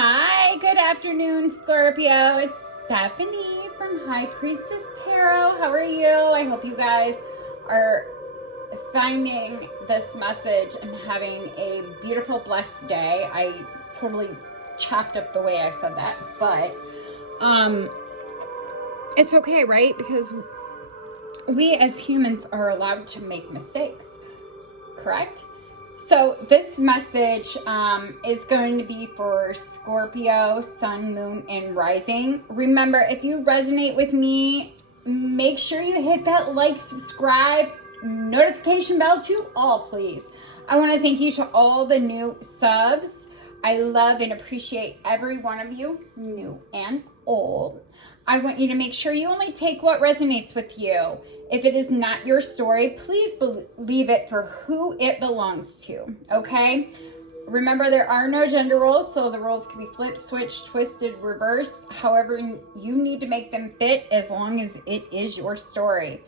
Hi, good afternoon, Scorpio. It's Stephanie from High Priestess Tarot. How are you? I hope you guys are finding this message and having a beautiful, blessed day. I totally chopped up the way I said that, but it's okay, right? Because we as humans are allowed to make mistakes, correct? So this message is going to be for Scorpio, Sun, Moon, and Rising. Remember, if you resonate with me, make sure you hit that like, subscribe, notification bell to all, please. I want to thank you to all the new subs. I love and appreciate every one of you, new and old. I want you to make sure you only take what resonates with you. If it is not your story, please leave it for who it belongs to, okay? Remember, there are no gender roles, so the roles can be flipped, switched, twisted, reversed, however you need to make them fit, as long as it is your story.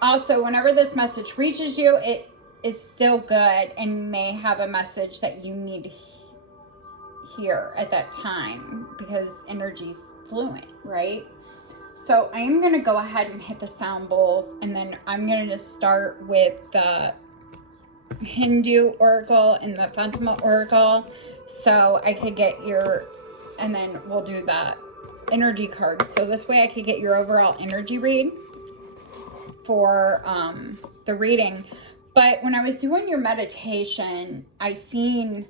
Also, whenever this message reaches you, it is still good and may have a message that you need to hear at that time, because energy's fluent, right? So I am going to go ahead and hit the sound bowls, and then I'm going to start with the Hindu Oracle and the Fatima Oracle, so I could get your, and then we'll do the energy cards. So this way I could get your overall energy read for the reading. But when I was doing your meditation, I seen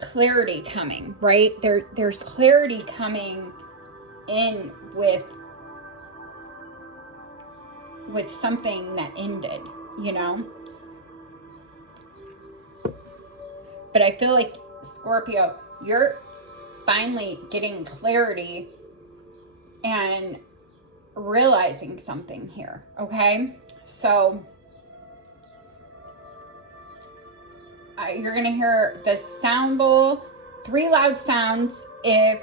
clarity coming, right? There's clarity coming in with something that ended, you know? But I feel like, Scorpio, you're finally getting clarity and realizing something here, okay? So you're gonna hear the sound bowl, 3 loud sounds. If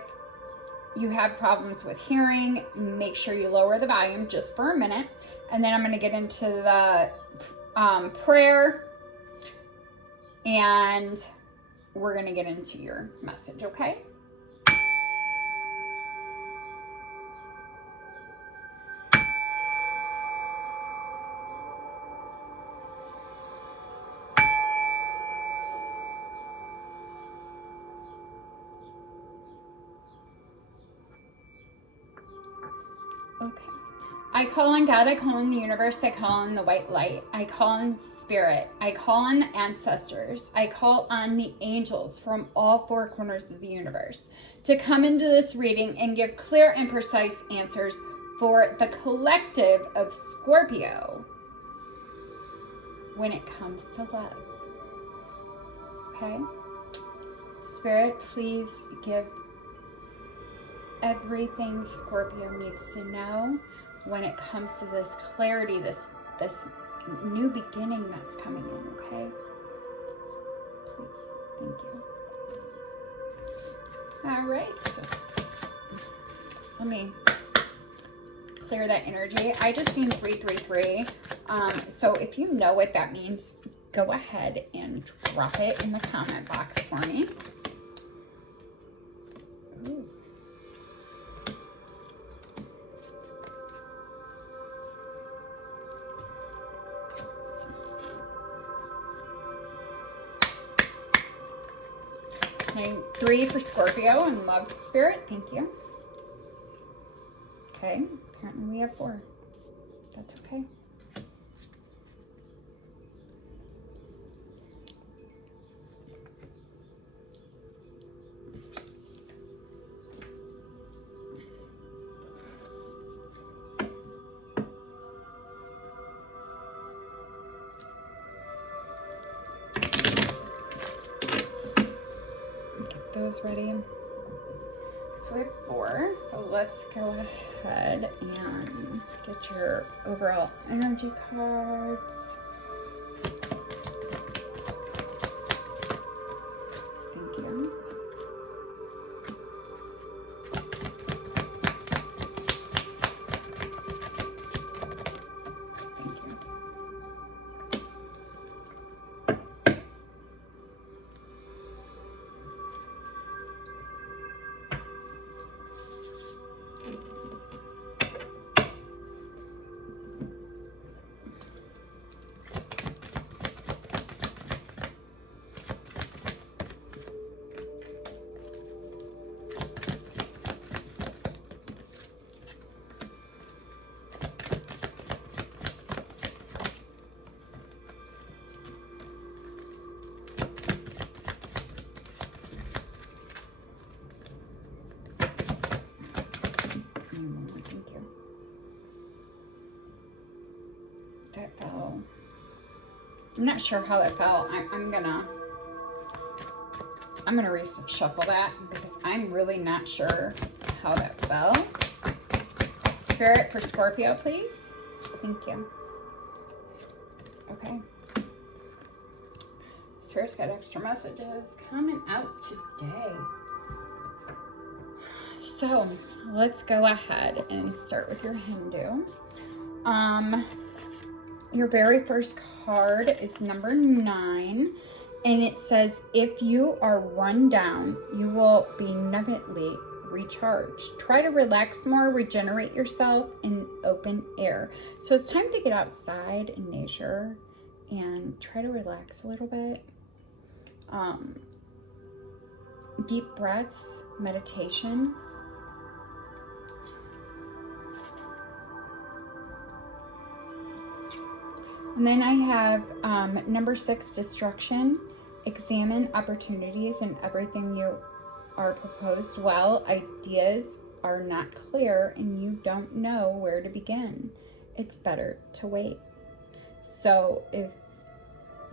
you have problems with hearing, make sure you lower the volume just for a minute. And then I'm going to get into the prayer, and we're going to get into your message, okay? Okay. I call on God, I call on the universe, I call on the white light, I call on spirit, I call on the ancestors, I call on the angels from all 4 corners of the universe to come into this reading and give clear and precise answers for the collective of Scorpio when it comes to love. Okay? Spirit, please give everything Scorpio needs to know when it comes to this clarity, this new beginning that's coming in, okay? Please, thank you. All right, so let me clear that energy. I just seen 333. So if you know what that means, go ahead and drop it in the comment box for me. Ooh. Okay, 3 for Scorpio and love spirit. Thank you. Okay, apparently we have 4. That's okay. Those ready. So we have 4, so let's go ahead and get your overall energy cards. Thank you. Thank you. I'm not sure how that fell. I'm gonna reshuffle that because I'm really not sure how that fell. Spirit for Scorpio, please. Thank you. Okay. Spirit's got extra messages coming out today. So let's go ahead and start with your Hindu. Your very first card is number 9, and it says, if you are run down, you will be benevolently recharged. Try to relax more, regenerate yourself in open air. So it's time to get outside in nature and try to relax a little bit. Deep breaths, meditation. And then I have number 6, destruction. Examine opportunities in everything you are proposed. Well, ideas are not clear and you don't know where to begin. It's better to wait. So if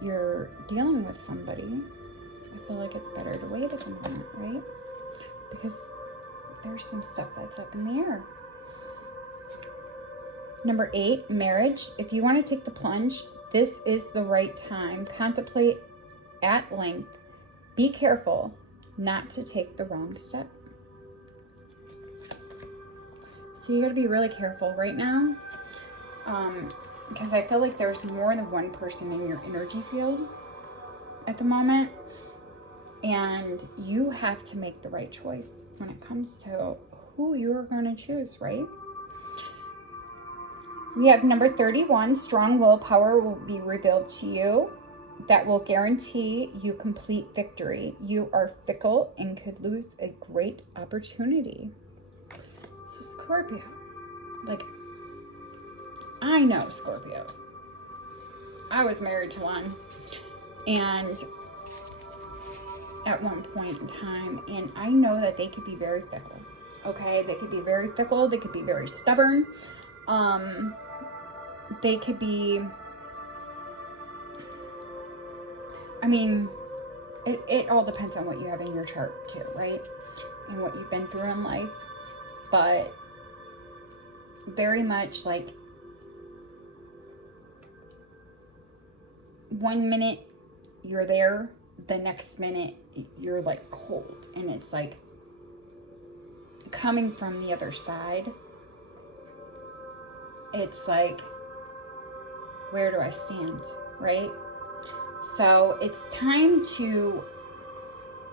you're dealing with somebody, I feel like it's better to wait at the moment, right? Because there's some stuff that's up in the air. Number 8, marriage. If you want to take the plunge, this is the right time. Contemplate at length. Be careful not to take the wrong step. So you got to be really careful right now, because I feel like there's more than one person in your energy field at the moment, and you have to make the right choice when it comes to who you're going to choose, right? We have number 31, strong willpower will be revealed to you that will guarantee you complete victory. You are fickle and could lose a great opportunity. So Scorpio, like, I know Scorpios. I was married to one, and at one point in time, and I know that they could be very fickle. Okay, they could be very fickle. They could be very stubborn. They could be, I mean, it all depends on what you have in your chart too, right? And what you've been through in life. But very much like, one minute you're there, the next minute you're like cold, and it's like coming from the other side. It's like, where do I stand, right? So it's time to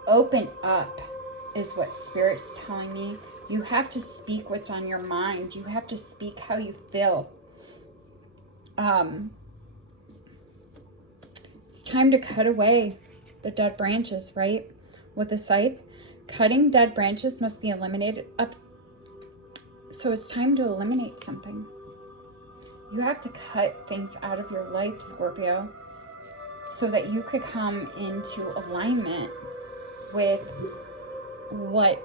open up, is what Spirit's telling me. You have to speak what's on your mind. You have to speak how you feel. It's time to cut away the dead branches, right? With a scythe, cutting dead branches must be eliminated up. So it's time to eliminate something. You have to cut things out of your life, Scorpio, so that you could come into alignment with what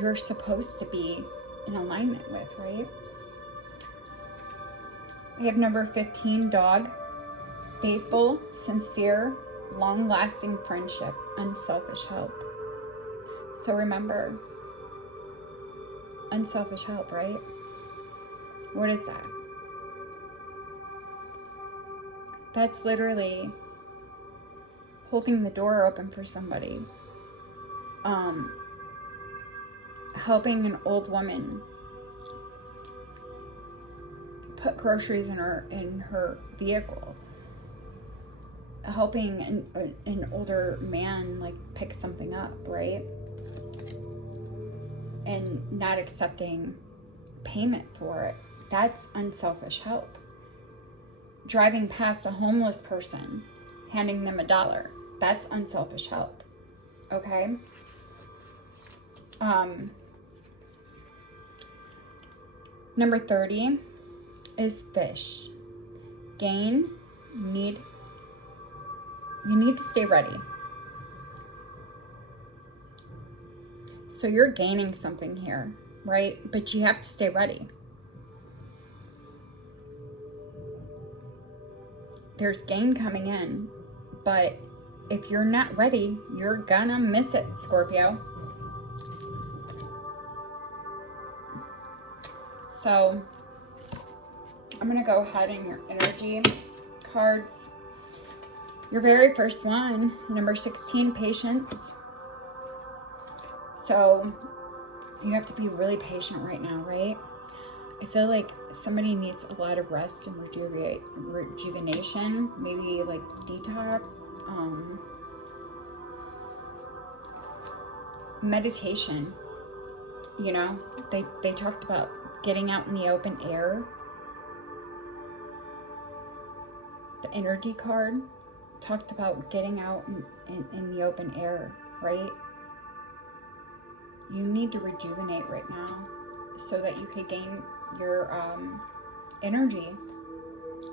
you're supposed to be in alignment with, right? I have number 15, dog. Faithful, sincere, long-lasting friendship, unselfish help. So remember, unselfish help, right? What is that? That's literally holding the door open for somebody. Helping an old woman put groceries in her vehicle. Helping an older man like pick something up, right? And not accepting payment for it. That's unselfish help. Driving past a homeless person, handing them $1. That's unselfish help. Okay? Number 30 is fish. You need to stay ready. So you're gaining something here, right? But you have to stay ready. There's gain coming in, but if you're not ready, you're gonna miss it, Scorpio. So I'm gonna go ahead and your energy cards. Your very first one, number 16, patience. So you have to be really patient right now, right? I feel like somebody needs a lot of rest and rejuvenation, maybe like detox, meditation. You know, they talked about getting out in the open air. The energy card talked about getting out in the open air, right? You need to rejuvenate right now so that you can gain your energy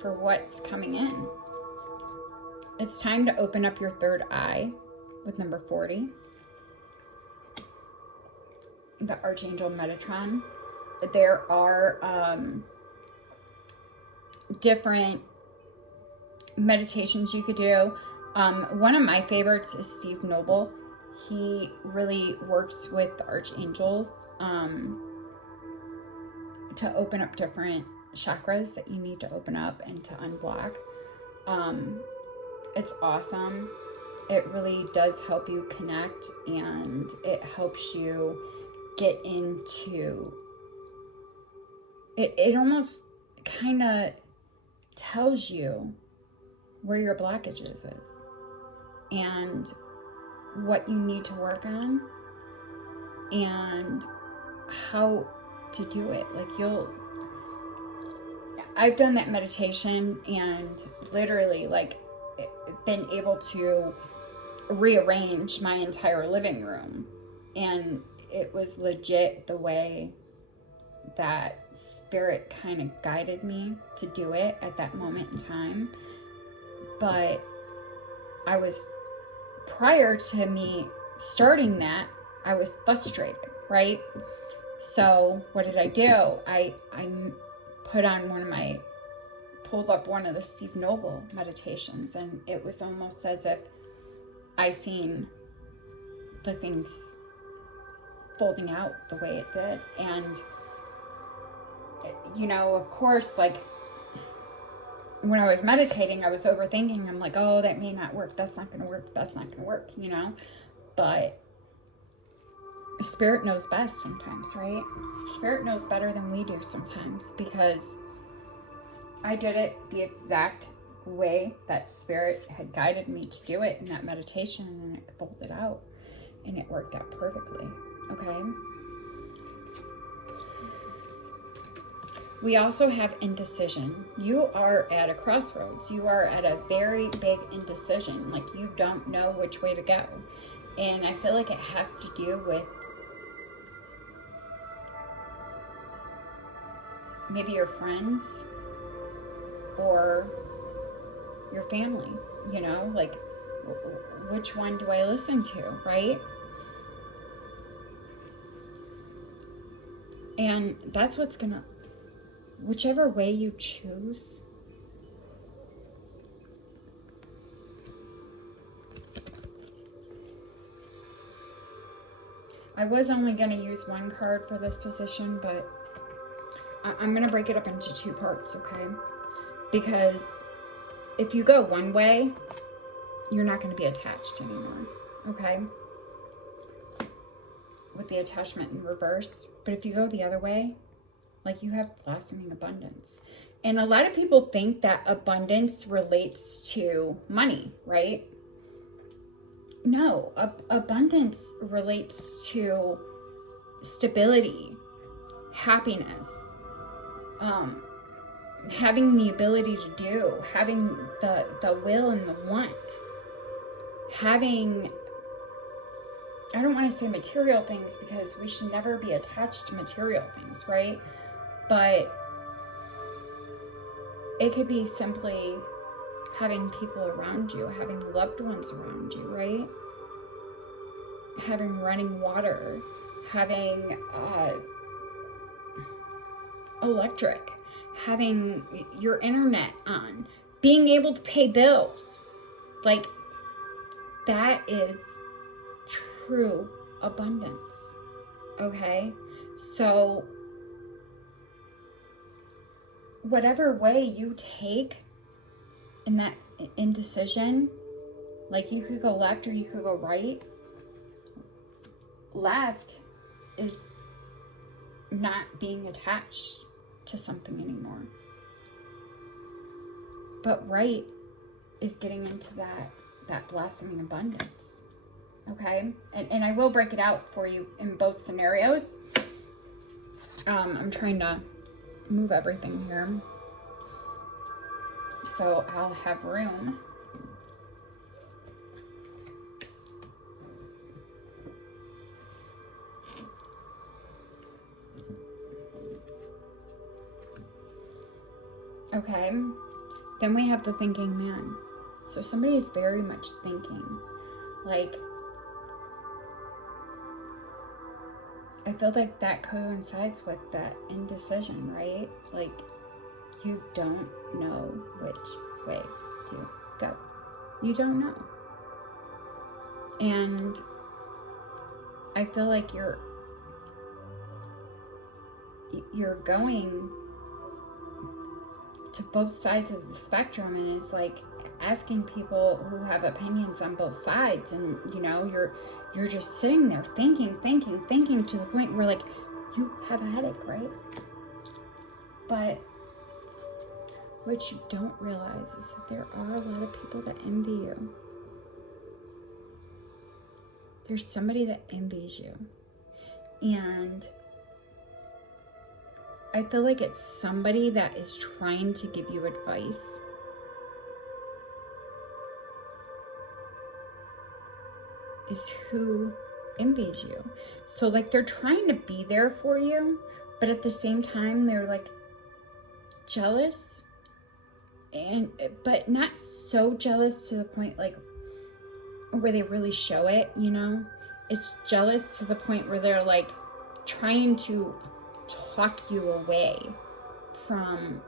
for what's coming in. It's time to open up your third eye with number 40. The Archangel Metatron. There are different meditations you could do. One of my favorites is Steve Noble. He really works with the archangels to open up different chakras that you need to open up and to unblock. It's awesome. It really does help you connect, and it helps you get into it. It almost kind of tells you where your blockages is and what you need to work on and how to do it. Like I've done that meditation and literally like been able to rearrange my entire living room, and it was legit the way that spirit kind of guided me to do it at that moment in time. But I was, prior to me starting that, I was frustrated, right? So what did I do? I put on pulled up one of the Steve Noble meditations, and it was almost as if I seen the things folding out the way it did. And you know, of course, like when I was meditating, I was overthinking. I'm like, oh, that may not work. That's not going to work. That's not going to work, you know? But Spirit knows best sometimes, right? Spirit knows better than we do sometimes, because I did it the exact way that Spirit had guided me to do it in that meditation, and it folded out and it worked out perfectly. Okay. We also have indecision. You are at a crossroads. You are at a very big indecision. Like you don't know which way to go. And I feel like it has to do with maybe your friends or your family, you know, like which one do I listen to, right? And that's what's gonna, whichever way you choose, I was only going to use one card for this position, but I'm going to break it up into two parts, okay? Because if you go one way, you're not going to be attached anymore, okay? With the attachment in reverse. But if you go the other way, like you have blossoming abundance. And a lot of people think that abundance relates to money, right? No, abundance relates to stability, happiness, having the ability to do, having the will and the want, having, I don't want to say material things because we should never be attached to material things, right? But it could be simply having people around you, having loved ones around you, right? Having running water, having electric, having your internet on, being able to pay bills. Like, that is true abundance. Okay? So, whatever way you take in that indecision, like you could go left or you could go right. Left is not being attached to something anymore. But right is getting into that blossoming abundance. Okay? And I will break it out for you in both scenarios. I'm trying to move everything here, so I'll have room. Okay, then we have the thinking man. So somebody is very much thinking. Like, I feel like that coincides with that indecision, right? Like, you don't know which way to go. You don't know. And I feel like you're going to both sides of the spectrum, and it's like asking people who have opinions on both sides, and you know, you're just sitting there thinking to the point where, like, you have a headache, right? But what you don't realize is that there are a lot of people that envy you. There's somebody that envies you, and I feel like it's somebody that is trying to give you advice. Is who envies you. So, like, they're trying to be there for you, but at the same time, they're like jealous, but not so jealous to the point like where they really show it, you know? It's jealous to the point where they're like trying to talk you away from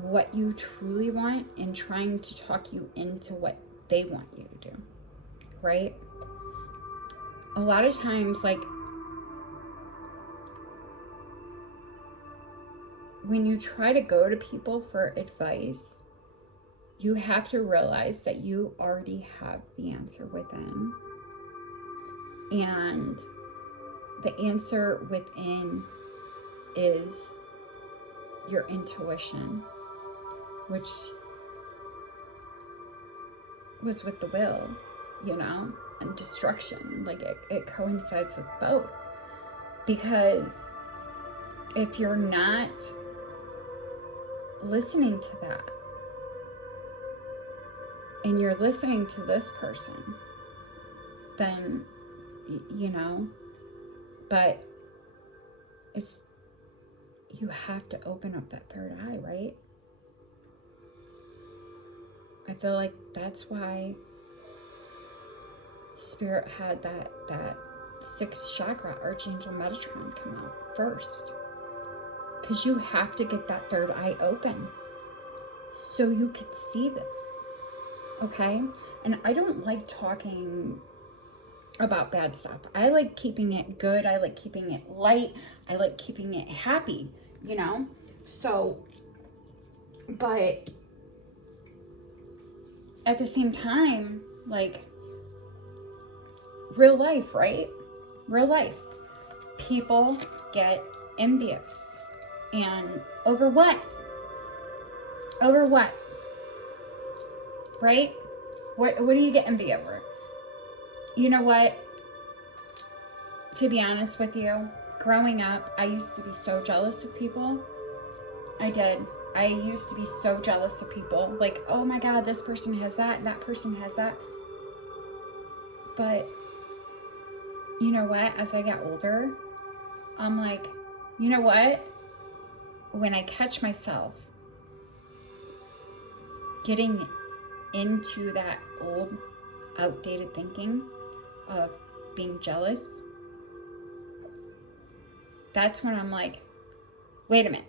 what you truly want and trying to talk you into what they want you to do, right? A lot of times, like, when you try to go to people for advice, you have to realize that you already have the answer within. And the answer within is your intuition, which was with the will, you know, and destruction. Like, it coincides with both. Because if you're not listening to that, and you're listening to this person, then, you know, but it's, you have to open up that third eye, right? I feel like that's why Spirit had that sixth chakra, Archangel Metatron, come out first. Because you have to get that third eye open so you could see this. Okay? And I don't like talking about bad stuff. I like keeping it good. I like keeping it light. I like keeping it happy, you know? So, but at the same time, like, real life, right? Real life. People get envious. And over what? Over what? Right? What do you get envy over? You know what? To be honest with you, growing up, I used to be so jealous of people. I did. I used to be so jealous of people. Like, oh my God, this person has that, and that person has that. But you know what? As I got older, I'm like, you know what? When I catch myself getting into that old, outdated thinking of being jealous, that's when I'm like, wait a minute.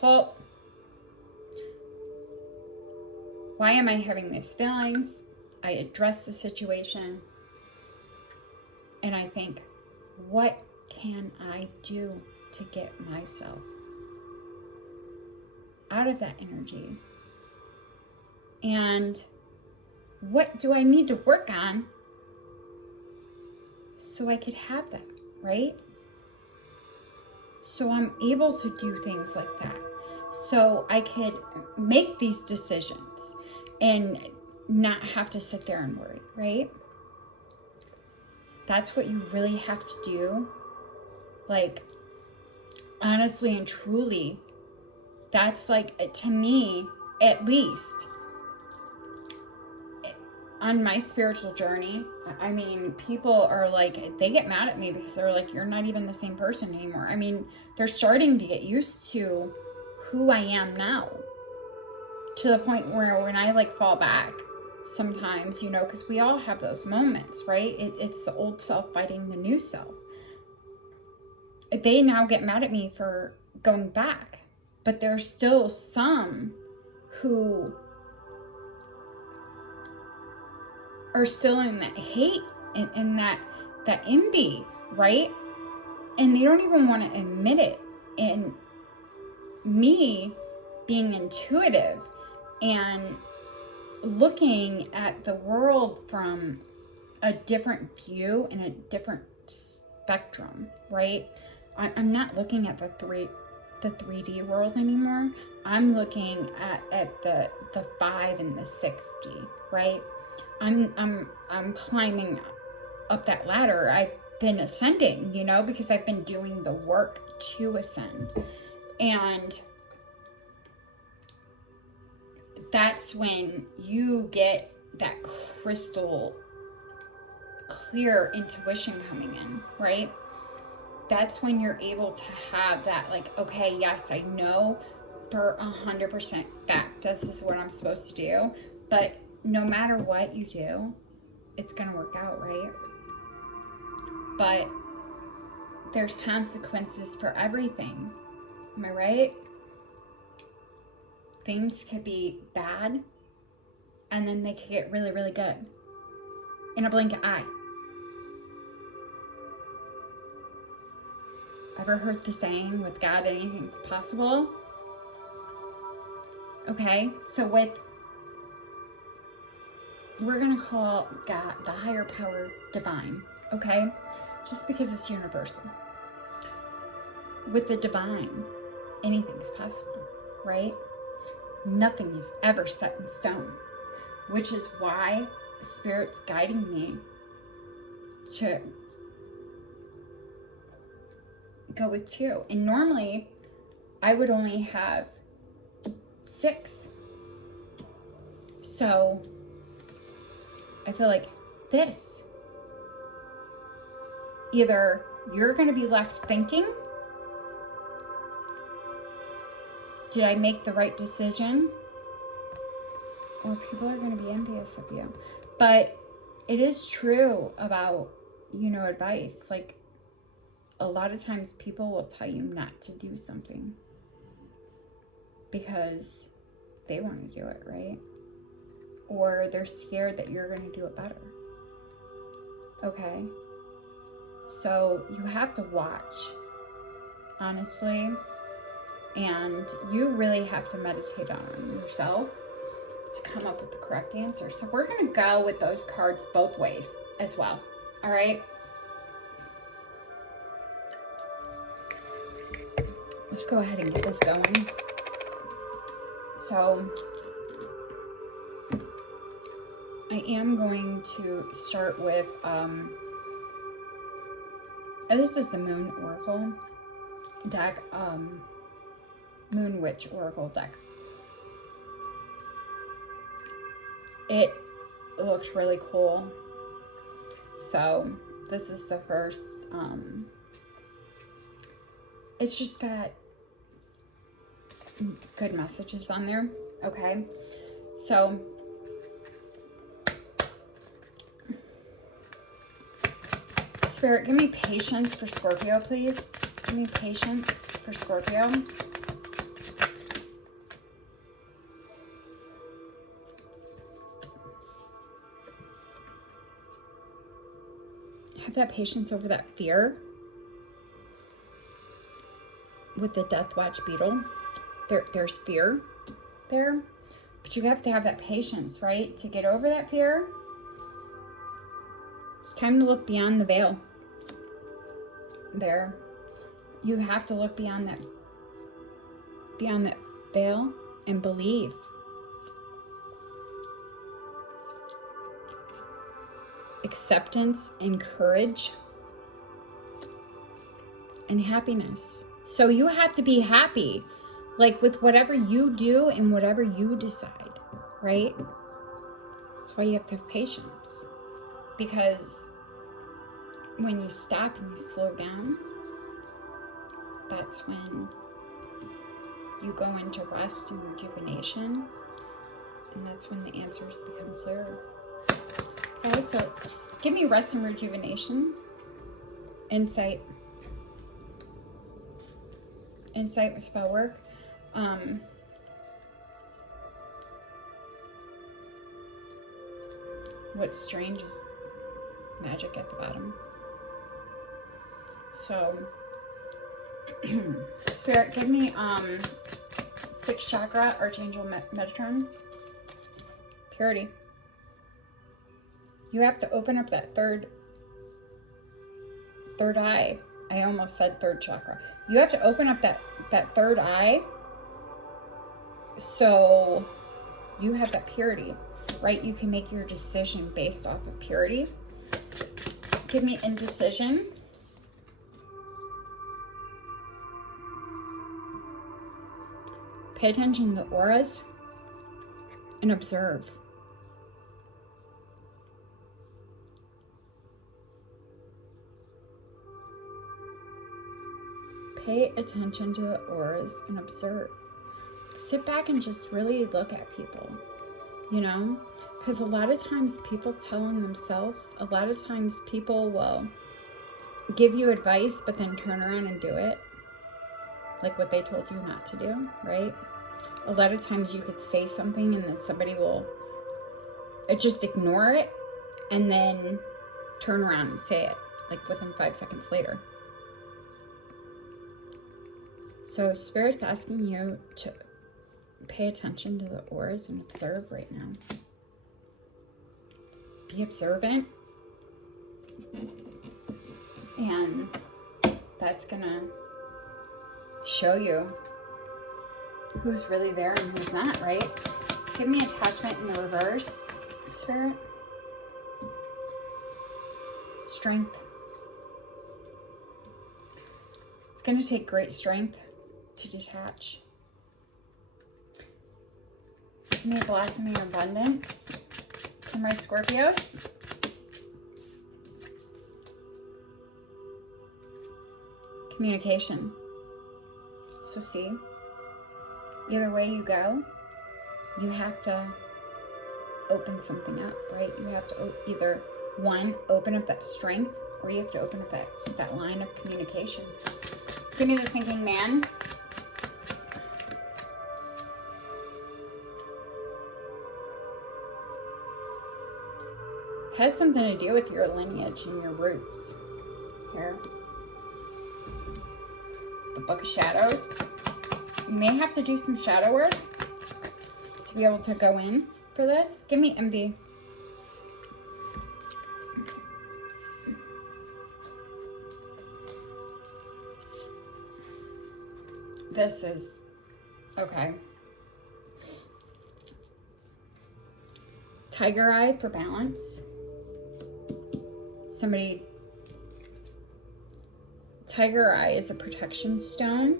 Halt. why am I having these feelings? I address the situation. And I think, what can I do to get myself out of that energy? And what do I need to work on so I could have that, right? So I'm able to do things like that. So I could make these decisions and not have to sit there and worry, right? That's what you really have to do. Like, honestly and truly, that's like, to me, at least, on my spiritual journey, I mean, people are like, they get mad at me because they're like, you're not even the same person anymore. I mean, they're starting to get used to who I am now, to the point where when I like fall back sometimes, you know, because we all have those moments, right? It's the old self fighting the new self. They now get mad at me for going back, but there's still some who are still in that hate and that envy, right? And they don't even want to admit it. And me being intuitive and looking at the world from a different view and a different spectrum, right? I'm not looking at the 3D world anymore. I'm looking at the 5 and the 60, right? I'm climbing up that ladder. I've been ascending, you know, because I've been doing the work to ascend. And that's when you get that crystal clear intuition coming in, right? That's when you're able to have that, like, okay, yes, I know for 100% fact this is what I'm supposed to do, but no matter what you do, it's gonna work out, right? But there's consequences for everything. Am I right? Things could be bad, and then they could get really, really good in a blink of an eye. Ever heard the saying, with God, anything's possible? Okay, so we're going to call God, the higher power, divine, okay? Just because it's universal. With the divine, anything's possible, right? Nothing is ever set in stone, which is why Spirit's guiding me to go with 2. And normally, I would only have 6. So I feel like this, either you're going to be left thinking, did I make the right decision? Or people are going to be envious of you. But it is true about, you know, advice. Like, a lot of times people will tell you not to do something because they want to do it, right? Or they're scared that you're going to do it better. Okay? So you have to watch, honestly. And you really have to meditate on yourself to come up with the correct answer. So we're going to go with those cards both ways as well. All right? Let's go ahead and get this going. So I am going to start with, this is the Moon Oracle deck, Moon Witch Oracle deck. It looks really cool. So this is the first, it's just got good messages on there. Okay, so Spirit, give me patience for Scorpio, please. Give me patience for Scorpio. Have that patience over that fear. With the Death Watch beetle, there's fear there, but you have to have that patience, right? To get over that fear, it's time to look beyond the veil. There, you have to look beyond that veil and believe. Acceptance and courage and happiness. So you have to be happy, like with whatever you do and whatever you decide, right? That's why you have to have patience. Because when you stop and you slow down, that's when you go into rest and rejuvenation. And that's when the answers become clearer. Okay, so give me rest and rejuvenation. Insight with spell work. What's strange is magic at the bottom. So, Spirit, give me 6th chakra, Archangel Metatron. Purity. You have to open up that third eye. I almost said 3rd chakra. You have to open up that 3rd eye, so you have that purity, right? You can make your decision based off of purity. Give me indecision. Pay attention to the auras and observe. Pay attention to the auras and observe. Sit back and just really look at people, you know? Because a lot of times people tell on themselves. A lot of times people will give you advice, but then turn around and do it. Like what they told you not to do, right? A lot of times you could say something and then somebody will just ignore it and then turn around and say it, like within 5 seconds later. So Spirit's asking you to pay attention to the auras and observe right now. Be observant. And that's gonna show you who's really there and who's not, right? So give me attachment in the reverse, Spirit. Strength. It's gonna take great strength to detach. Give me blossoming abundance for my Scorpios. Communication. So see, either way you go, you have to open something up, right? You have to either, one, open up that strength, or you have to open up that line of communication. Give me the thinking man. Has something to do with your lineage and your roots. Here. The Book of Shadows. You may have to do some shadow work to be able to go in for this. Give me envy. This is okay. Tiger eye for balance. Tiger eye is a protection stone.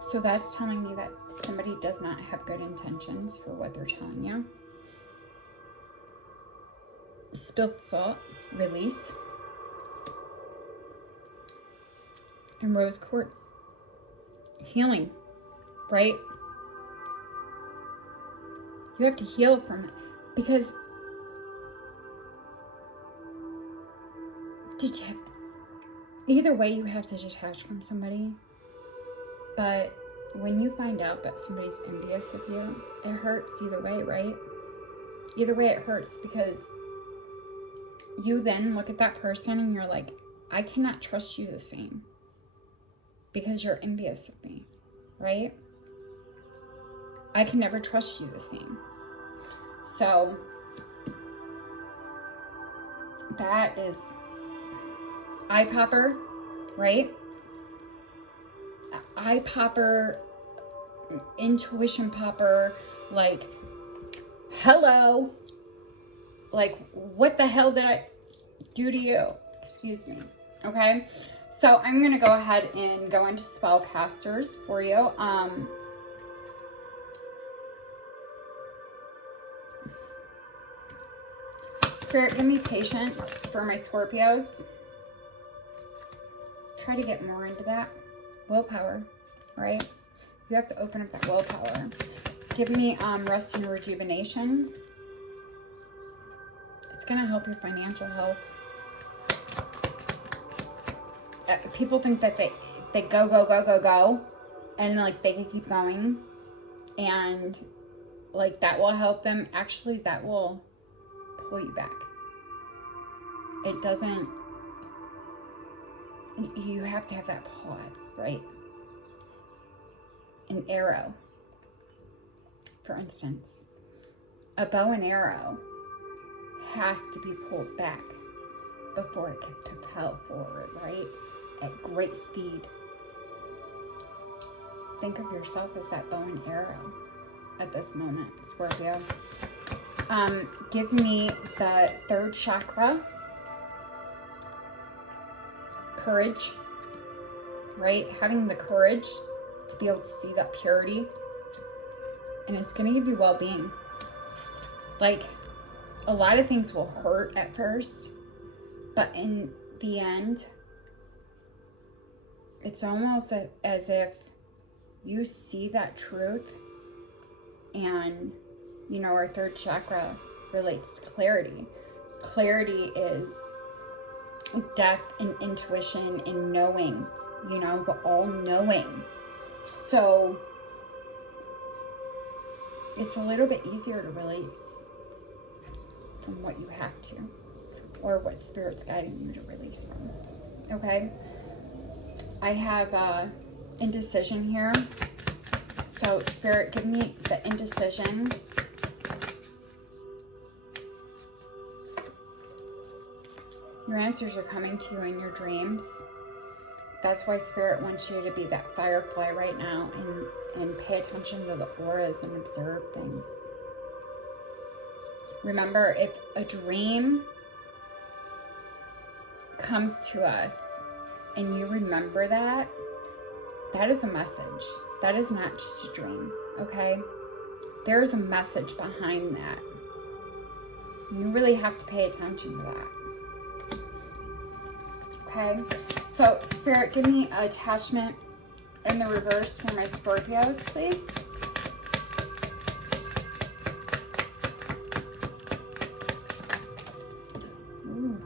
So that's telling me that somebody does not have good intentions for what they're telling you. Spilt salt, release. And rose quartz, healing, right? You have to heal from it because either way you have to detach from somebody. But when you find out that somebody's envious of you, it hurts either way, right? Either way it hurts because you then look at that person and you're like, I cannot trust you the same because you're envious of me, right? I can never trust you the same. So that is eye popper, right? Eye popper, intuition popper, like, hello, like, what the hell did I do to you? Excuse me. Okay, so I'm gonna go ahead and go into spellcasters for you. Spirit, give me patience for my Scorpios. Try to get more into that. Willpower, right? You have to open up that willpower. Give me rest and rejuvenation. It's going to help your financial health. People think that they go, and like they can keep going, and like that will help them. Actually, that will pull you back. It doesn't. You have to have that pause, right? An arrow, for instance, a bow and arrow has to be pulled back before it can propel forward, right? At great speed. Think of yourself as that bow and arrow at this moment, Scorpio. Give me the third chakra. Courage, right? Having the courage to be able to see that purity. And it's going to give you well-being. Like, a lot of things will hurt at first, but in the end, it's almost as if you see that truth. And, you know, our third chakra relates to clarity. Clarity is depth and intuition and knowing, you know, the all-knowing. So it's a little bit easier to release from what you have to, or what Spirit's guiding you to release from. Okay, I have indecision here. So Spirit, give me the indecision. Your answers are coming to you in your dreams. That's why Spirit wants you to be that firefly right now and pay attention to the auras and observe things. Remember, if a dream comes to us and you remember that, that is a message. That is not just a dream, okay? There is a message behind that. You really have to pay attention to that. Okay, so Spirit, give me attachment in the reverse for my Scorpios, please. Ooh.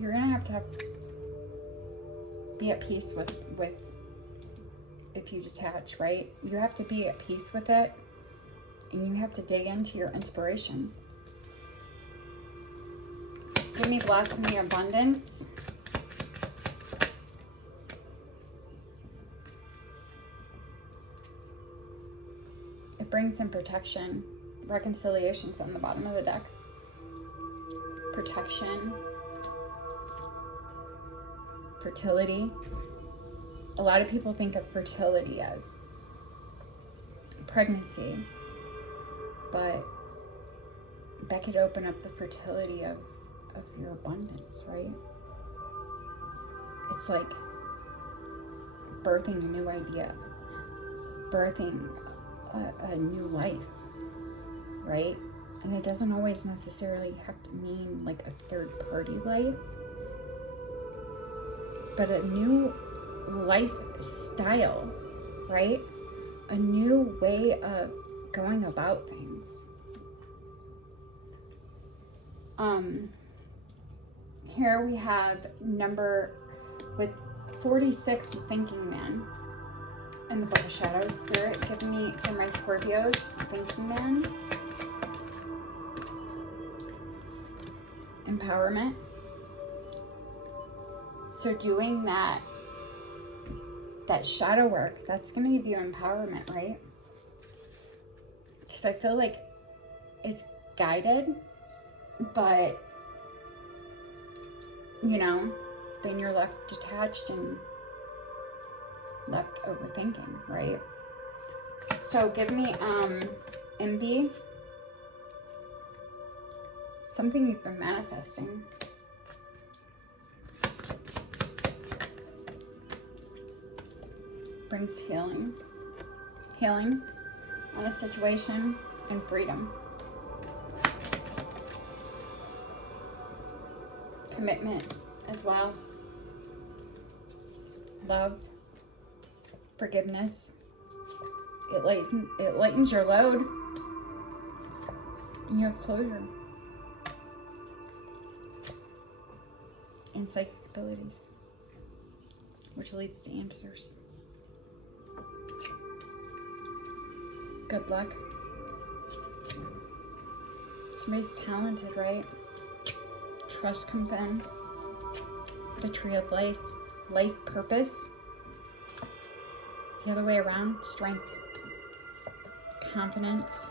You're gonna have to be at peace with if you detach, right? You have to be at peace with it. And you have to dig into your inspiration. Give me blasphemy abundance. It brings in protection. Reconciliation's on the bottom of the deck. Protection. Fertility. A lot of people think of fertility as pregnancy. But that could open up the fertility of your abundance, right? It's like birthing a new idea, birthing a new life, right? And it doesn't always necessarily have to mean like a third-party life, but a new lifestyle, right? A new way of going about things. Here we have number with 46, the thinking man. And the Book of Shadows, Spirit, give me for my Scorpios. Thank you, man. Empowerment. So doing that shadow work, that's going to give you empowerment, right? Because I feel like it's guided, but, you know, then you're left detached and left overthinking, right? So give me envy. Something you've been manifesting. Brings healing. Healing on a situation and freedom. Commitment as well. Love. Forgiveness. It lightens your load. And you have closure. And psychic abilities. Which leads to answers. Good luck. Somebody's talented, right? Trust comes in. The tree of life. Life purpose. The other way around, strength. Confidence.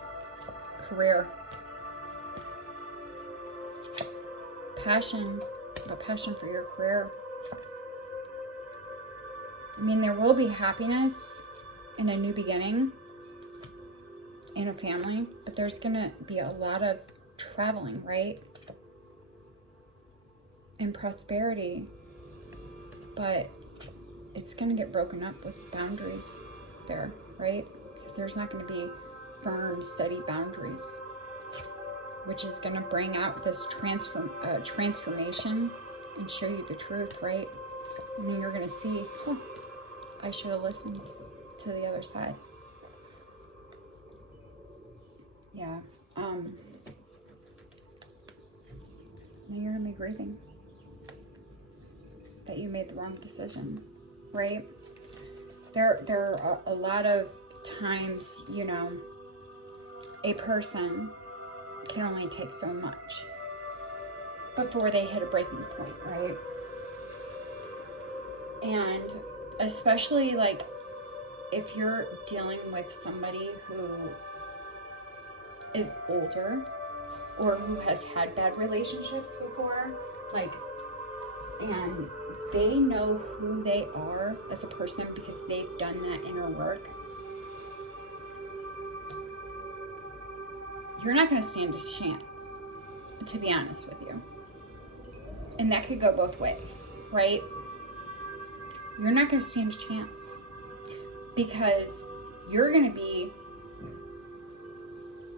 Career. Passion. A passion for your career. I mean, there will be happiness in a new beginning. In a family, but there's gonna be a lot of traveling, right? And prosperity, but it's gonna get broken up with boundaries there, right? Because there's not gonna be firm, steady boundaries, which is gonna bring out this transformation and show you the truth, right? And then you're gonna see, huh, I should have listened to the other side. Yeah, then you're gonna be grieving that you made the wrong decision, right? There are a lot of times, you know, a person can only take so much before they hit a breaking point, right? And especially like if you're dealing with somebody who is older or who has had bad relationships before, like, and they know who they are as a person because they've done that inner work, you're not going to stand a chance, to be honest with you. And that could go both ways, right? You're not going to stand a chance because you're going to be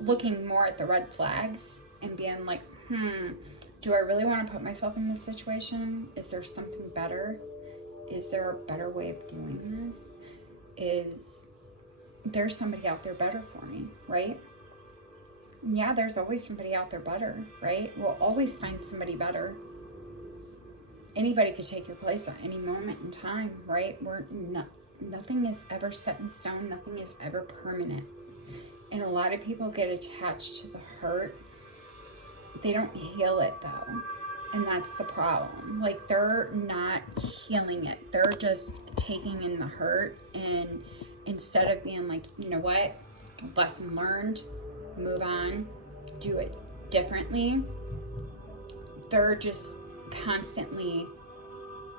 looking more at the red flags and being like, do I really want to put myself in this situation? Is there something better? Is there a better way of doing this? Is there somebody out there better for me, right? Yeah, there's always somebody out there better, right? We'll always find somebody better. Anybody could take your place at any moment in time, right? Nothing is ever set in stone. Nothing is ever permanent. And a lot of people get attached to the hurt. They don't heal it though. And that's the problem. Like, they're not healing it. They're just taking in the hurt. And instead of being like, you know what? Lesson learned. Move on. Do it differently. They're just constantly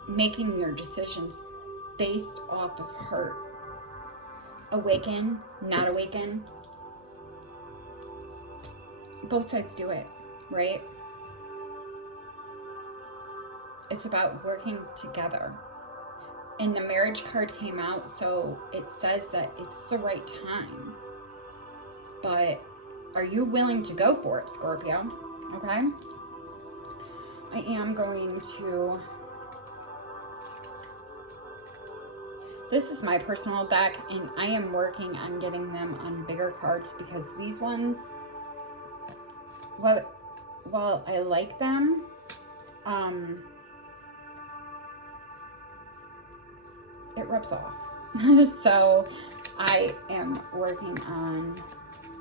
making their decisions based off of hurt. Awaken, not awaken. Both sides do it, right? It's about working together. And the marriage card came out, so it says that it's the right time. But are you willing to go for it, Scorpio? Okay? I am going to... This is my personal deck, and I am working on getting them on bigger cards because these ones, while I like them, it rubs off. So I am working on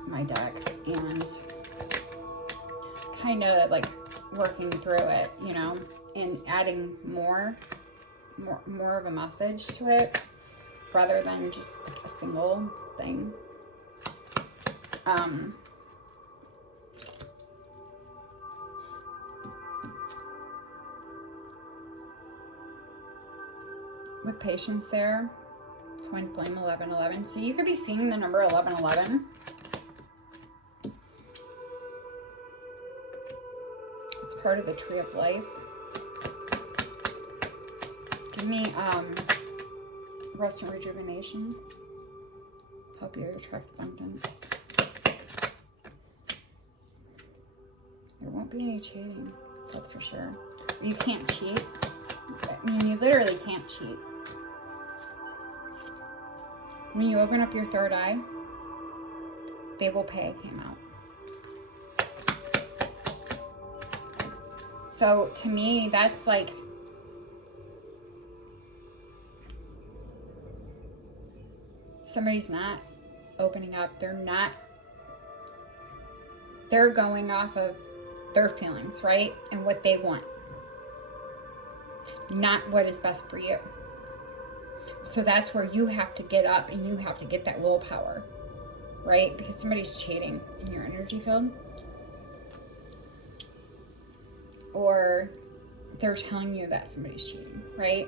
my deck and kind of like working through it, you know, and adding more of a message to it rather than just like a single thing. With patience there, twin flame 1111. So you could be seeing the number 1111. It's part of the tree of life. Give me rest and rejuvenation. Help you attract abundance. There won't be any cheating, that's for sure. You can't cheat. I mean, you literally can't cheat. When you open up your third eye, they will pay came out. So to me, that's like somebody's not opening up. They're going off of their feelings, right? And what they want. Not what is best for you. So that's where you have to get up and you have to get that willpower, right? Because somebody's cheating in your energy field. Or they're telling you that somebody's cheating, right?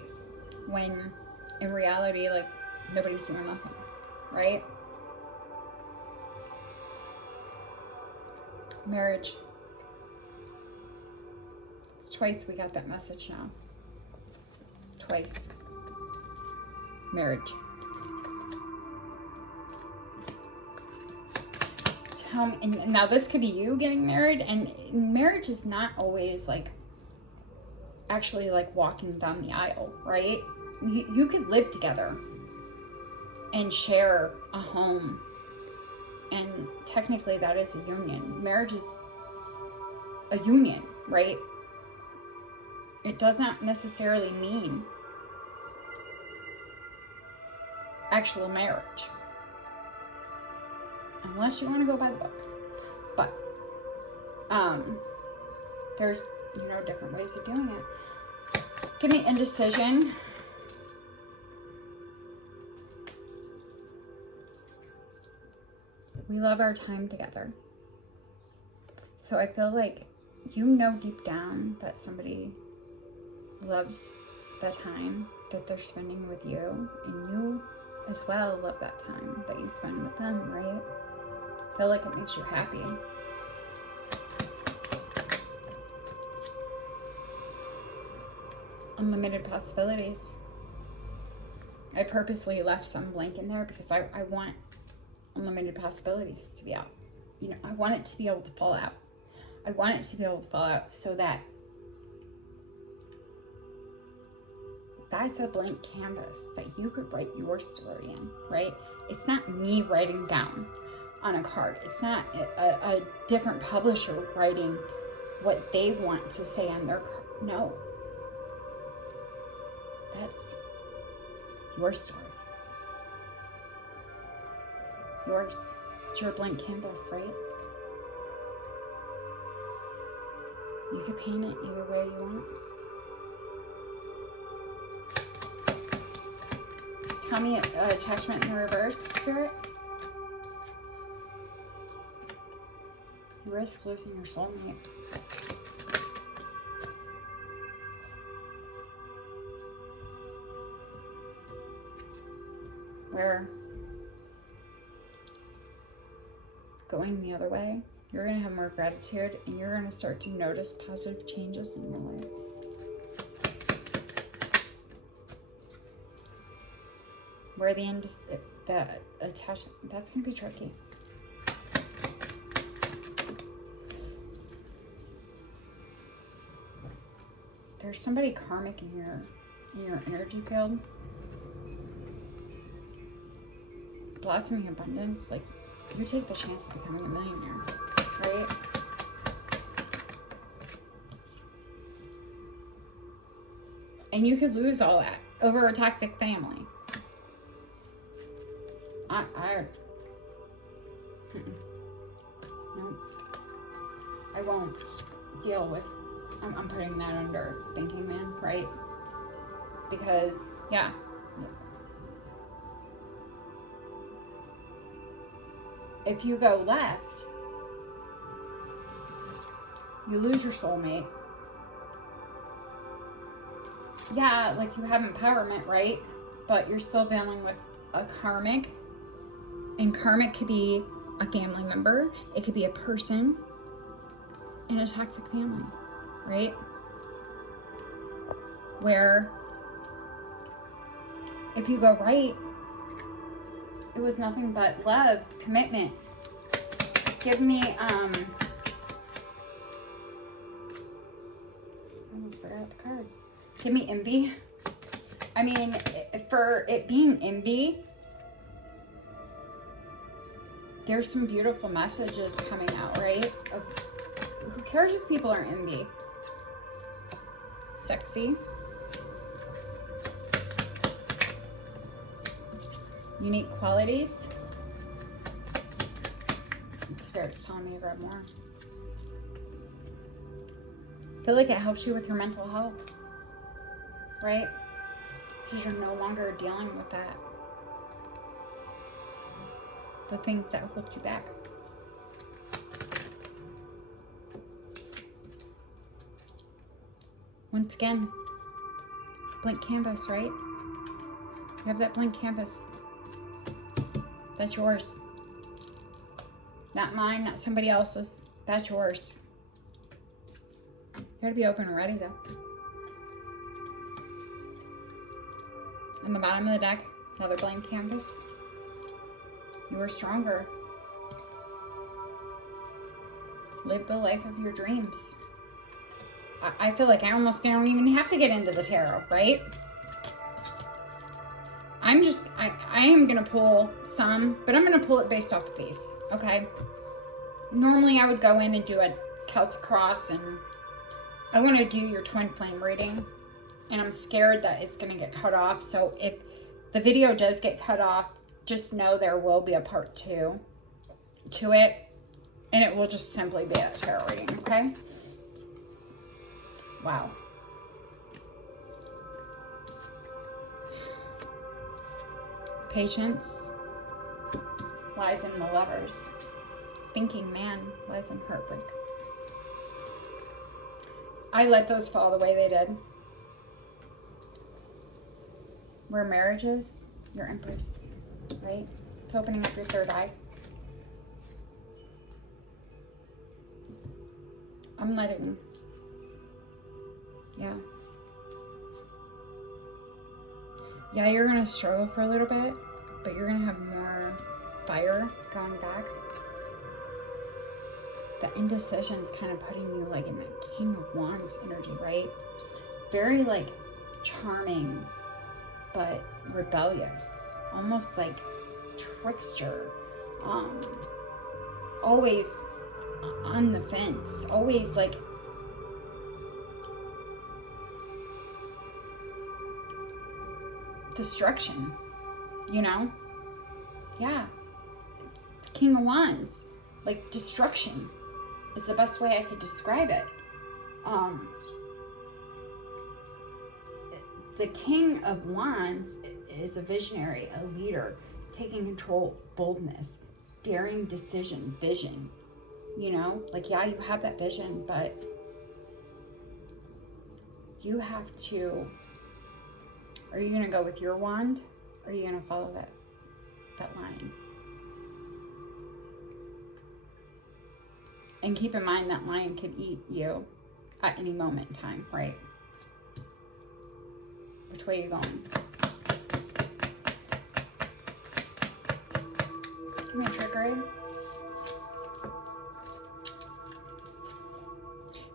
When in reality, like, nobody's doing nothing, right? Marriage. It's twice we got that message now. Twice. Marriage. Tell me, and now this could be you getting married, and marriage is not always like actually like walking down the aisle, right? You could live together and share a home, and technically that is a union. Marriage is a union, right? It doesn't necessarily mean actual marriage, unless you want to go by the book. But there's, you know, different ways of doing it. Give me indecision. We love our time together. So I feel like you know deep down that somebody loves the time that they're spending with you, and you as well love that time that you spend with them, right? I feel like it makes you happy. Unlimited possibilities. I purposely left some blank in there because I want unlimited possibilities to be out. You know, I want it to be able to fall out. I want it to be able to fall out so that that's a blank canvas that you could write your story in, right? It's not me writing down on a card. It's not a different publisher writing what they want to say on their card. No. That's your story. Yours. It's your blank canvas, right? You can paint it either way you want. Tell me attachment in the reverse, Spirit. You risk losing your soulmate. Where going the other way, you're going to have more gratitude and you're going to start to notice positive changes in your life. Where the attachment, that's going to be tricky. There's somebody karmic in your energy field. Blossoming abundance, like, you take the chance of becoming a millionaire, right? And you could lose all that over a toxic family. no, I won't deal with, I'm putting that under thinking man, right? Because, yeah. If you go left, you lose your soulmate. Yeah, like you have empowerment, right? But you're still dealing with a karmic. And karmic could be a family member. It could be a person in a toxic family, right? Where if you go right, it was nothing but love, commitment. Give me, I almost forgot the card. Give me envy. I mean, for it being envy, there's some beautiful messages coming out, right? Who cares if people are envy? Sexy. Unique qualities. Spirit's telling me to grab more. I feel like it helps you with your mental health, right? Because you're no longer dealing with that. The things that hold you back. Once again, blank canvas, right? You have that blank canvas. That's yours. Not mine, not somebody else's. That's yours. You gotta be open and ready, though. On the bottom of the deck, another blank canvas. You are stronger. Live the life of your dreams. I feel like I almost don't even have to get into the tarot, right? I am going to pull some, but I'm going to pull it based off of these, okay? Normally I would go in and do a Celtic cross, and I want to do your twin flame reading, and I'm scared that it's going to get cut off. So if the video does get cut off, just know there will be a part 2 to it, and it will just simply be a tarot reading, okay? Wow. Patience lies in the Lovers. Thinking man lies in heartbreak. I let those fall the way they did. Where marriage is, your Empress, right? It's opening up your third eye. I'm letting, yeah. Yeah, you're going to struggle for a little bit, but you're going to have more fire going back. The indecision's kind of putting you like in that King of Wands energy, right? Very like charming, but rebellious. Almost like trickster. Always on the fence. Always like destruction, you know? Yeah. King of Wands, like destruction is the best way I could describe it. The King of Wands is a visionary, a leader, taking control, boldness, daring decision, vision, you know? Like, yeah, you have that vision, but you have to, are you going to go with your wand, or are you going to follow that line? And keep in mind that lion could eat you at any moment in time, right? Which way are you going? Give me a trickery.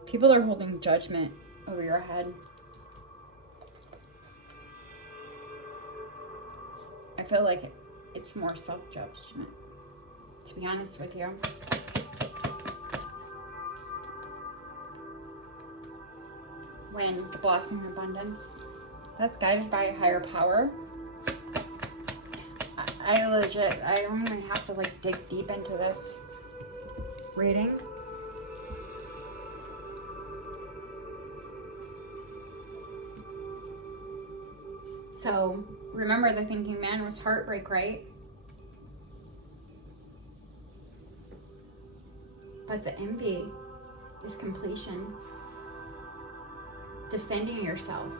People are holding judgment over your head. I feel like it's more self-judgment, to be honest with you. When the blossom of abundance, that's guided by a higher power. I don't even have to like dig deep into this reading. So remember, the thinking man was heartbreak, right? But the envy is completion. Defending yourself.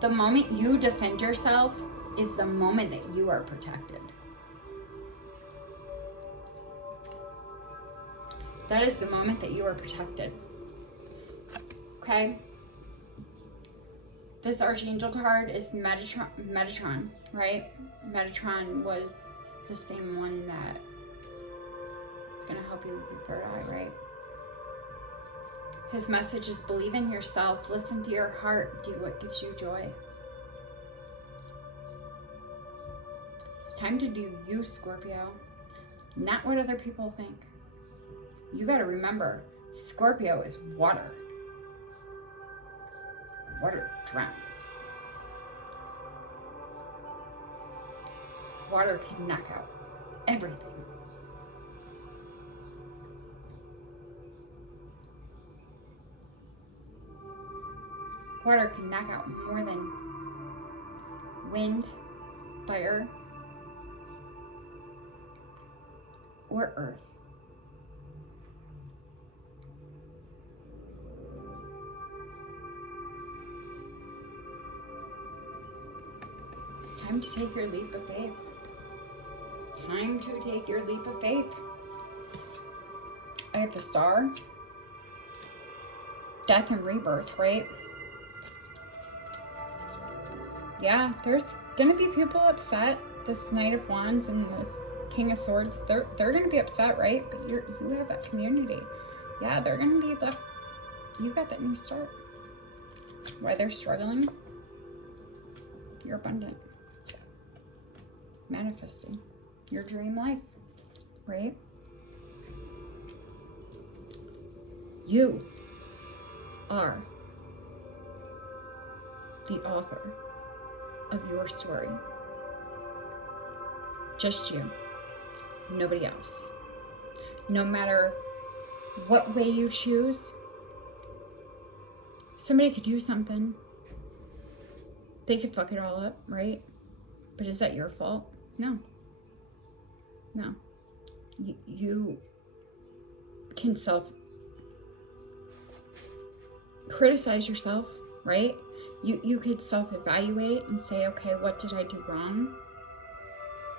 The moment you defend yourself is the moment that you are protected. That is the moment that you are protected. Okay? This Archangel card is Metatron, right? Metatron was the same one that is going to help you with your third eye, right? His message is believe in yourself, listen to your heart, do what gives you joy. It's time to do you, Scorpio, not what other people think. You got to remember, Scorpio is water. Water drowns. Water can knock out everything. Water can knock out more than wind, fire, or earth. It's time to take your leap of faith. Time to take your leap of faith. I have the star. Death and rebirth, right? Yeah, there's gonna be people upset. This Knight of Wands and this King of Swords, they're gonna be upset, right? But you have that community. Yeah, they're gonna be you got that new start. Why they're struggling? You're abundant. Manifesting your dream life, right? You are the author of your story. Just you. Nobody else. No matter what way you choose, somebody could do something. They could fuck it all up, right? But is that your fault? No. No. You can criticize yourself, right? You could self-evaluate and say, okay, what did I do wrong?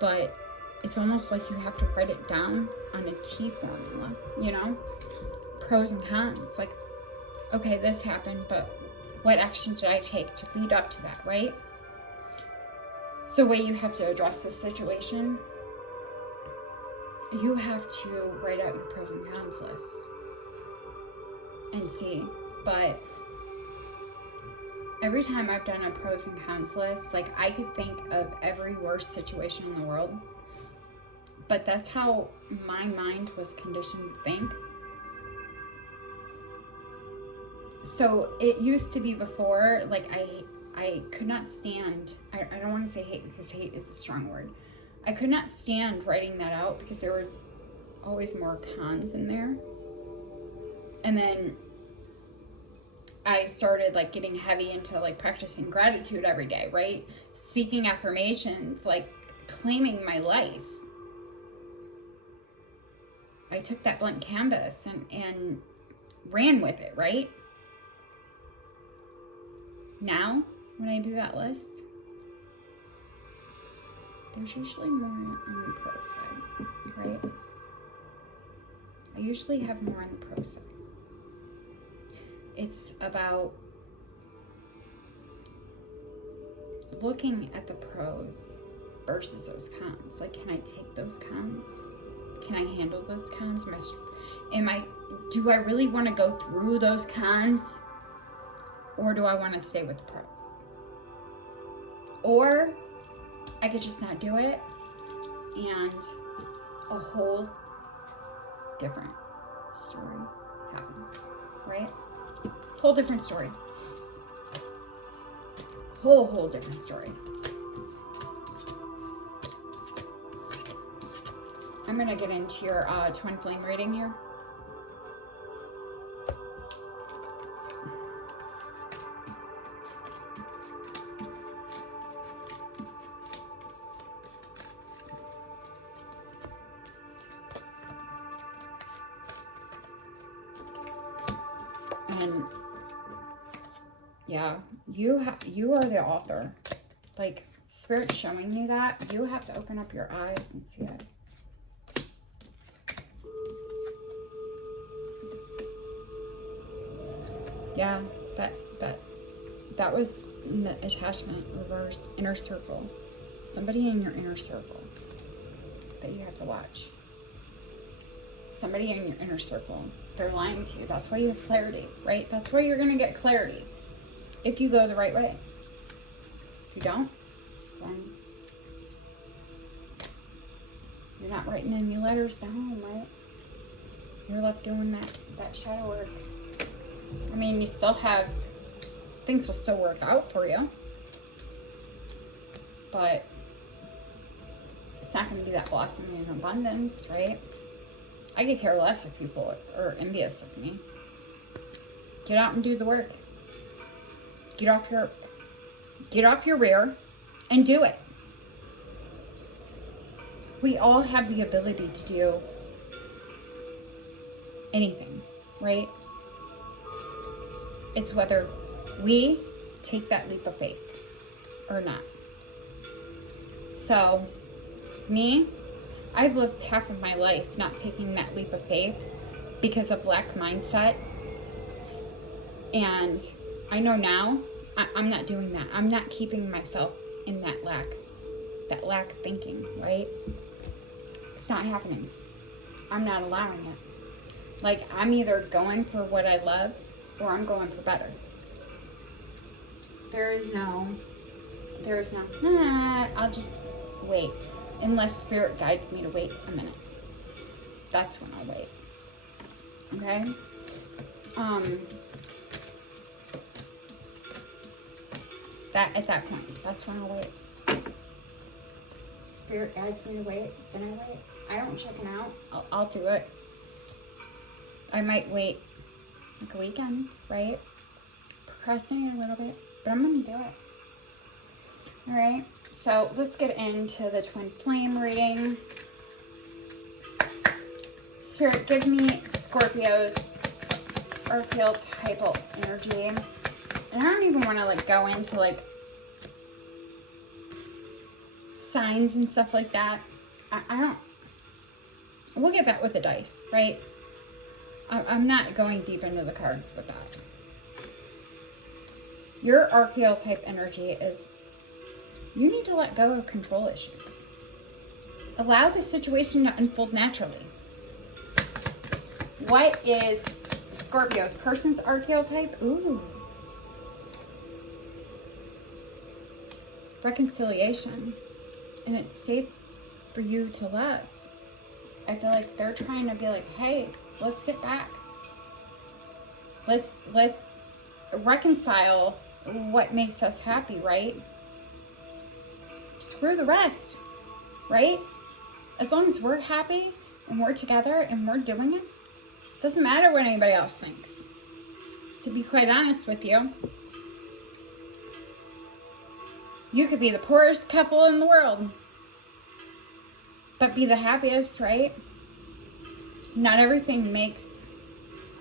But it's almost like you have to write it down on a T formula, you know? Pros and cons. Like, okay, this happened, but what action did I take to lead up to that, right? It's the way you have to address this situation. You have to write out your pros and cons list and see. But every time I've done a pros and cons list, like, I could think of every worst situation in the world. But that's how my mind was conditioned to think. So it used to be before, like, I could not stand, I don't want to say hate because hate is a strong word. I could not stand writing that out because there was always more cons in there. And then I started like getting heavy into like practicing gratitude every day, right? Speaking affirmations, like claiming my life. I took that blank canvas and ran with it, right? Now, when I do that list, there's usually more on the pro side, right? I usually have more on the pro side. It's about looking at the pros versus those cons. Like, can I take those cons? Can I handle those cons? Do I really want to go through those cons? Or do I want to stay with the pros? Or I could just not do it and a whole different story happens, right? Whole different story. Whole different story. I'm going to get into your twin flame reading here. And yeah, you are the author. Like, Spirit's showing you that. You have to open up your eyes and see it. Yeah, that was in the attachment reverse, inner circle. Somebody in your inner circle that you have to watch. Somebody in your inner circle. They're lying to you. That's why you have clarity, right? That's why you're going to get clarity if you go the right way. If you don't, then you're not writing any letters to home, right? You're left doing that shadow work. I mean, you still have, things will still work out for you, but it's not going to be that blossoming in abundance, right? I could care less if people are envious of me. Get out and do the work. Get off your rear and do it. We all have the ability to do anything, right? It's whether we take that leap of faith or not. So, me, I've lived half of my life not taking that leap of faith because of lack mindset. And I know now I'm not doing that. I'm not keeping myself in that lack thinking, right? It's not happening. I'm not allowing it. Like, I'm either going for what I love or I'm going for better. There's no, I'll just wait. Unless Spirit guides me to wait a minute. That's when I'll wait. Okay? At that point, that's when I'll wait. Spirit guides me to wait, then I wait. I don't chicken out. I'll do it. I might wait like a weekend, right? Procrastinate a little bit, but I'm gonna do it. Alright, so let's get into the twin flame reading. Spirit, give me Scorpio's archetypal energy. And I don't even want to like go into like signs and stuff like that. I don't. We'll get that with the dice, right? I'm not going deep into the cards with that. Your archetype energy is you need to let go of control issues. Allow the situation to unfold naturally. What is Scorpio's person's archetype? Ooh. Reconciliation. And it's safe for you to love. I feel like they're trying to be like, hey, let's get back. Let's reconcile what makes us happy, right? Screw the rest, right? As long as we're happy and we're together and we're doing it, doesn't matter what anybody else thinks. To be quite honest with you, you could be the poorest couple in the world, but be the happiest, right? Not everything makes,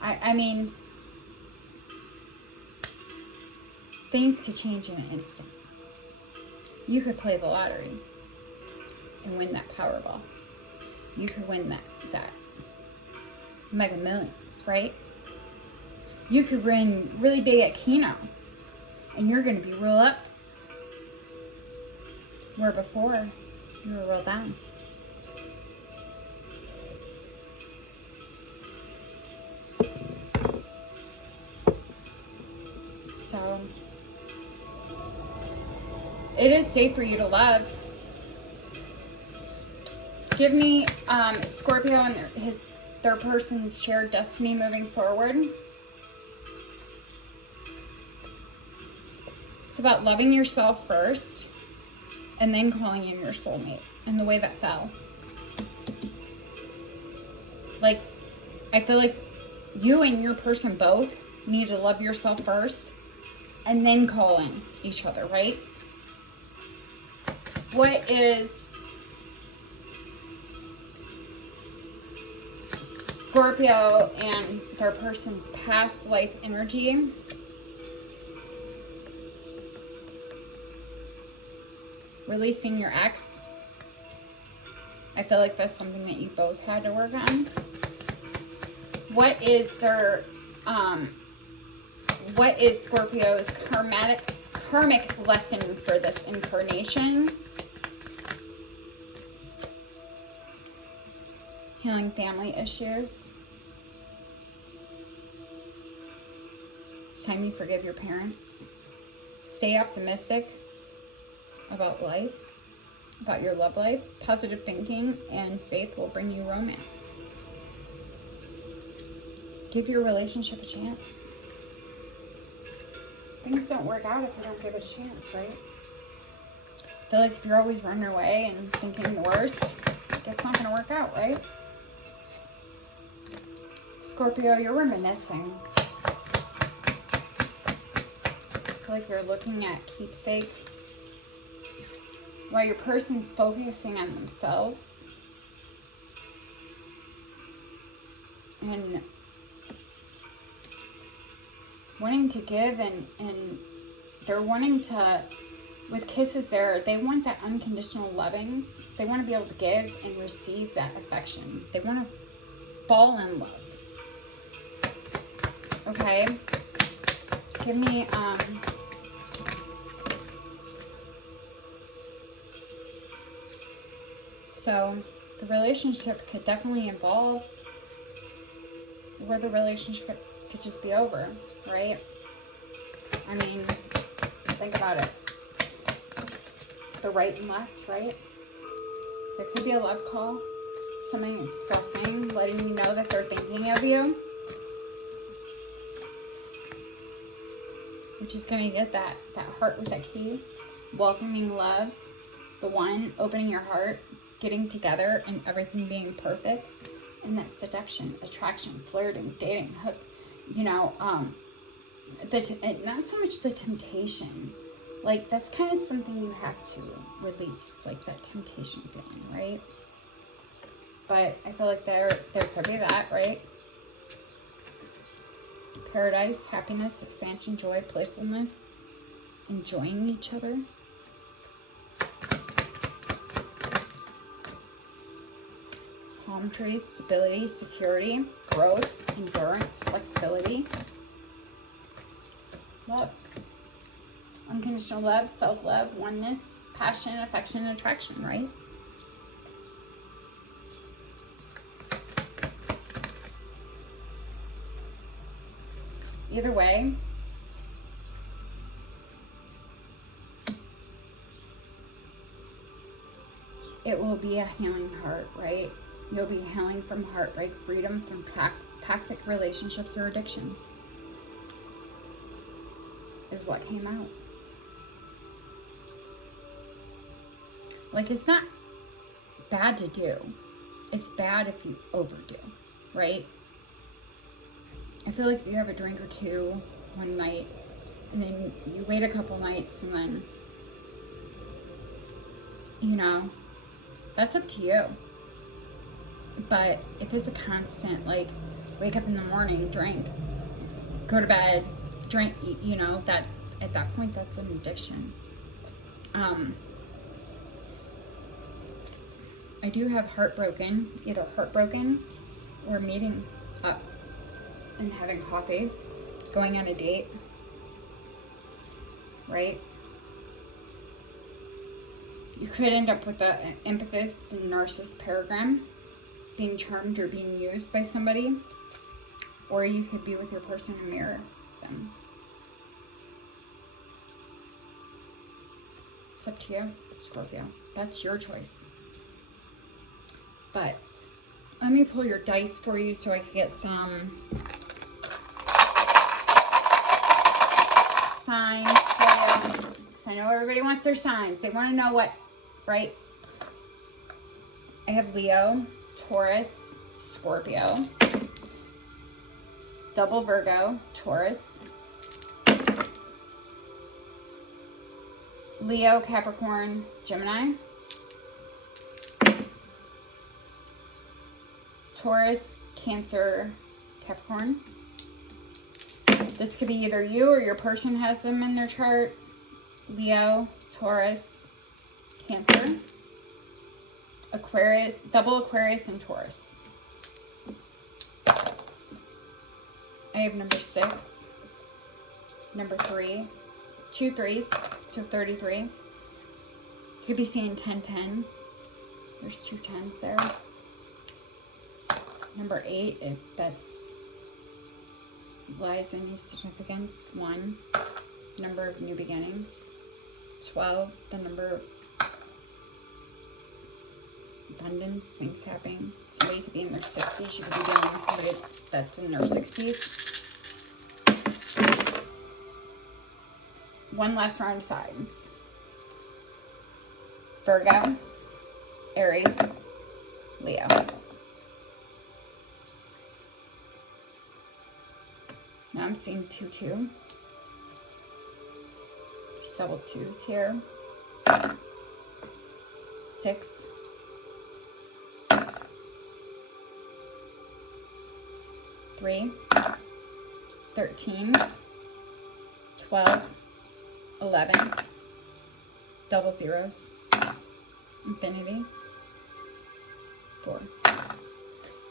I mean, things could change in an instant. You could play the lottery and win that Powerball. You could win that Mega Millions, right? You could win really big at Keno and you're going to be real up. Where before, you were real down. So, it is safe for you to love. Give me Scorpio and their person's shared destiny moving forward. It's about loving yourself first and then calling in your soulmate and the way that fell. Like, I feel like you and your person both need to love yourself first and then call in each other, right? What is Scorpio and their person's past life energy? Releasing your ex. I feel like that's something that you both had to work on. What is their, what is Scorpio's karmic lesson for this incarnation? Healing family issues. It's time you forgive your parents. Stay optimistic about life, about your love life. Positive thinking and faith will bring you romance. Give your relationship a chance. Things don't work out if you don't give it a chance, right? I feel like if you're always running away and thinking the worst, it's not going to work out, right? Scorpio, you're reminiscing. I feel like you're looking at keepsake. While your person's focusing on themselves and wanting to give, and they're wanting to, with kisses there, they want that unconditional loving. They want to be able to give and receive that affection. They want to fall in love. Okay? Give me, so the relationship could definitely evolve, where the relationship could just be over, right? I mean, think about it. The right and left, right? There could be a love call. Somebody expressing, letting you know that they're thinking of you. You're just going to get that heart with that key. Welcoming love. The one, opening your heart. Getting together and everything being perfect. And that seduction, attraction, flirting, dating, hook. You know, not so much the temptation. Like, that's kind of something you have to release. Like, that temptation feeling, right? But I feel like there could be that, right? Paradise, happiness, expansion, joy, playfulness, enjoying each other. Palm trees, stability, security, growth, endurance, flexibility. Love. Unconditional love, self-love, oneness, passion, affection, and attraction, right? Either way, it will be a healing heart, right? You'll be healing from heartbreak, freedom from toxic relationships or addictions, is what came out. Like, it's not bad to do. It's bad if you overdo, right? I feel like if you have a drink or two one night, and then you wait a couple nights, and then, you know, that's up to you. But if it's a constant, like, wake up in the morning, drink, go to bed, drink, you know, that at that point, that's an addiction. I do have heartbroken, either heartbroken or meeting up and having coffee, going on a date, right? You could end up with the empathist and narcissist paragram, being charmed or being used by somebody, or you could be with your person and mirror them. It's up to you, Scorpio. That's your choice. But let me pull your dice for you so I can get some signs for you. Because I know everybody wants their signs. They want to know what, right? I have Leo, Taurus, Scorpio. Double Virgo, Taurus. Leo, Capricorn, Gemini. Taurus, Cancer, Capricorn. This could be either you or your person has them in their chart. Leo, Taurus, Cancer, Aquarius, double Aquarius and Taurus. I have number 6, number 3, 2 3s, so 33. You could be seeing 1010. There's 2 10s there. Number 8, if that's lies any significance. 1, number of new beginnings. 12, the number of abundance, things happening. Somebody could be in their 60s. You could be dealing with somebody that's in their 60s. One last round of signs. Virgo, Aries, Leo. Now I'm seeing 2 2. There's double 2s here. 6. 3. 13. 12. 11. Double zeros. Infinity. 4.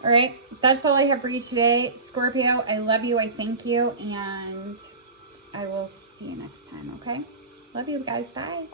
All right, that's all I have for you today. Scorpio, I love you, I thank you, and I will see you next time, okay? Love you guys, bye.